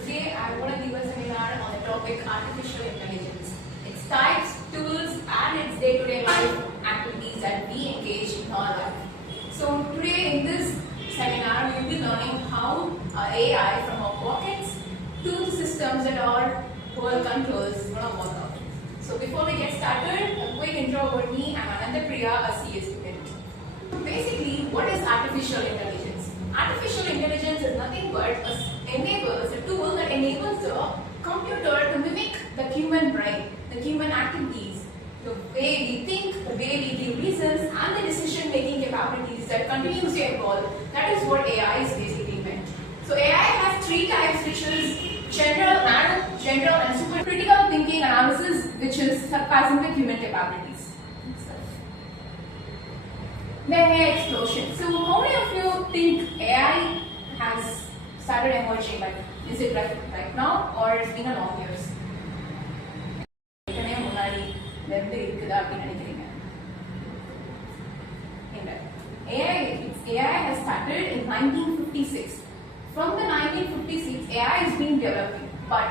Today I want to give a seminar on the topic artificial intelligence, its types, tools and its day-to-day life activities that we engage in our life. So today in this seminar we will be learning how AI from our pockets to the systems that our world controls is going to work out. So before we get started, a quick intro about me. I'm Ananda Priya, a CA student. Basically, what is artificial intelligence? Artificial intelligence is nothing but a tool that enables the computer to mimic the human brain, the human activities, the way we think, the way we give reasons, and the decision-making capabilities that continues to evolve. That is what AI is basically meant. So AI has three types, which is general and super critical thinking analysis, which is surpassing the human capabilities. The AI explosion. So how many of you think AI has started emerging? Like, is it right now or it's been a long years? AI has started in 1956. From the 1956, AI has been developing, but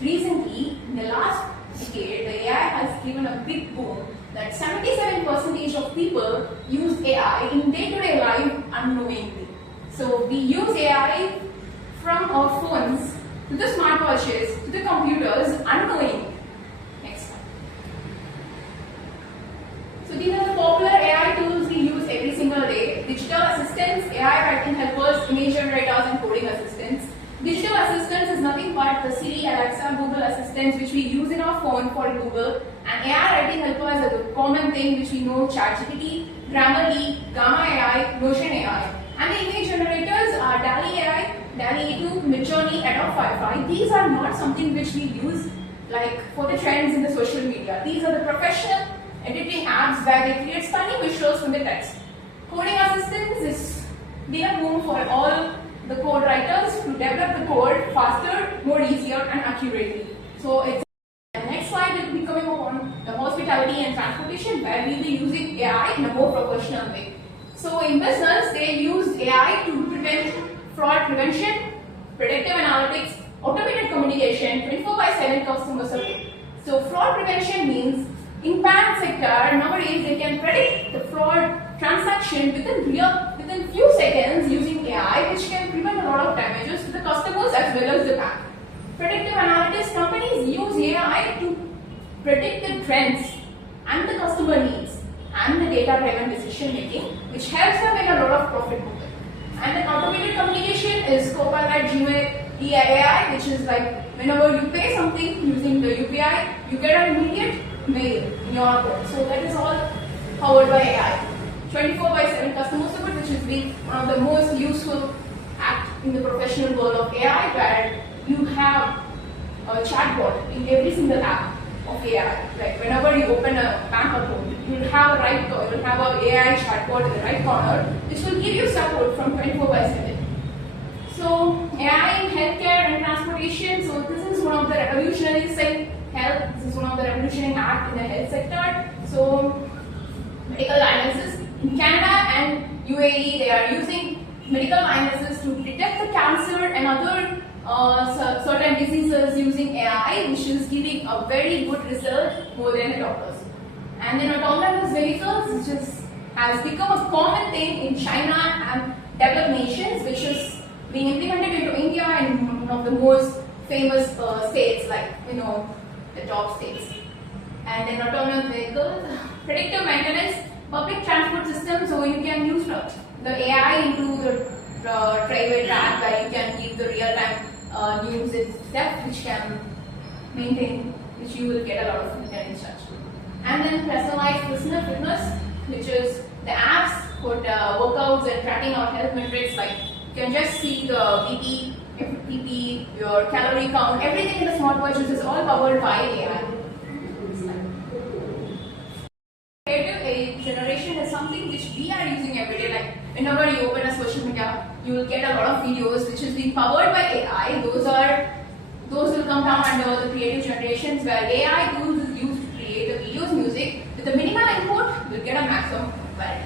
recently, in the last decade, the AI has given a big boom that 77% of people use AI in day-to-day life unknowingly. So we use AI from our phones to the smartwatches to the computers unknowingly. Next slide. So these are the popular AI tools we use every single day. Digital assistants, AI writing helpers, image generators and coding assistants. Digital assistants is nothing but the Siri, Alexa, Google assistants which we use in our phone for Google, and AI writing helpers are the common thing which we know: ChatGPT, Grammarly, Gamma AI, Notion AI. And the image generators are DALL-E AI, DALL-E 2, Midjourney, Adobe Firefly. These are not something which we use like for the trends in the social media. These are the professional editing apps where they create stunning visuals from the text. Coding assistants is been a boom for all the code writers to develop the code faster, more easier and accurately. So it's the next slide will be coming on the hospitality and transportation, where we will be using AI in a more professional way. So in business, they use AI to prevent fraud prevention, predictive analytics, automated communication, 24/7 customer support. So fraud prevention means in bank sector nowadays they can predict the fraud transaction within few seconds using AI, which can prevent a lot of damages to the customers as well as the bank. Predictive analytics companies use AI to predict the trends and the customer needs and the data-driven decision making, which helps them make a lot of profit with it. And then automated communication is Copilot, Gmail, AI, which is like whenever you pay something using the UPI, you get an immediate mail in your account. So that is all powered by AI. 24/7 customer support, which has been one of the most useful act in the professional world of AI, where you have a chatbot in every single app of AI. Like whenever you open a bank account, you'll have a AI chatbot in the right corner, which will give you support from 24/7. So AI in healthcare and transportation. So this is one of the revolutionaries in health. This is one of the revolutionary act in the health sector. So medical analysis in Canada and UAE, they are using medical analysis to detect the cancer and other certain diseases using AI, which is giving a very good result more than the doctors. And then autonomous vehicles, which has become a common thing in China and developed nations, which is being implemented into India and one of the most famous states, like the top states. And then autonomous vehicles, predictive maintenance, public transport system. So you can use the AI into the railway track, where you can give the real-time news itself, which can maintain, which you will get a lot of instruction. And then personalized personal fitness, which is the apps for workouts and tracking our health metrics. Like you can just see the BP, your calorie count, everything in the smartwatches is all powered by AI. Creative generation is something which we are using every day. Like whenever you open a social media, you will get a lot of videos which is being powered by AI. Those will come down under the creative generations, where AI tools is used to create the videos, music. With the minimal input, you will get a maximum quality.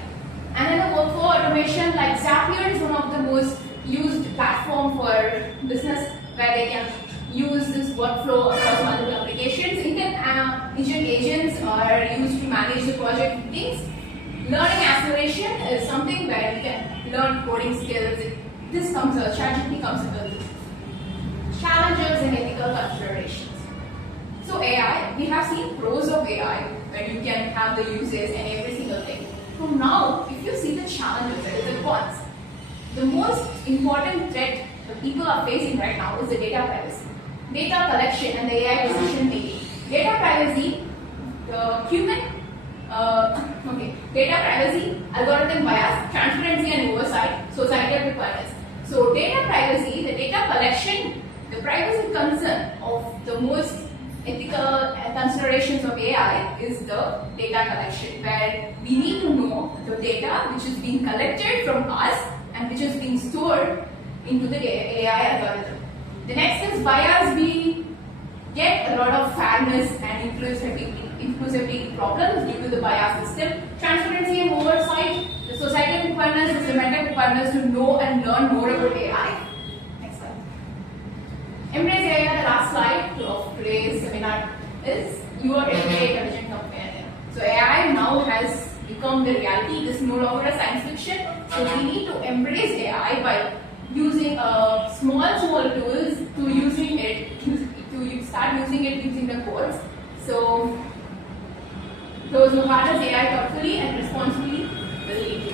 And then the workflow automation, like Zapier is one of the most used platform for business, where they can use this workflow across multiple applications. Intelligent agents are used to manage the project things. Learning acceleration is something where we can learn coding skills. This comes, ChatGPT comes with challenges and ethical considerations. So AI, we have seen pros of AI, where you can have the uses and every single thing. From now, if you see the challenges, that is the cons, the most important threat that people are facing right now is the data privacy, data collection and the AI decision making. Data privacy, the human, data privacy, algorithm bias, transparency and oversight, societal requirements. So data privacy, the data collection, the privacy concern of the most ethical considerations of AI is the data collection, where we need to know the data which is being collected from us and which is being stored into the AI algorithm. The next is bias. We get a lot of fairness and inclusivity problems due to the bias system. Transparency and oversight, the societal requirements, the semantic requirements to know and learn more about AI. Next slide. Embrace AI, the last slide of today's seminar is your everyday intelligent companion. So AI now has become the reality. It is no longer a science fiction. So we need to embrace AI by using small tools to start using it using the codes. So those who harness AI thoughtfully and responsibly will lead to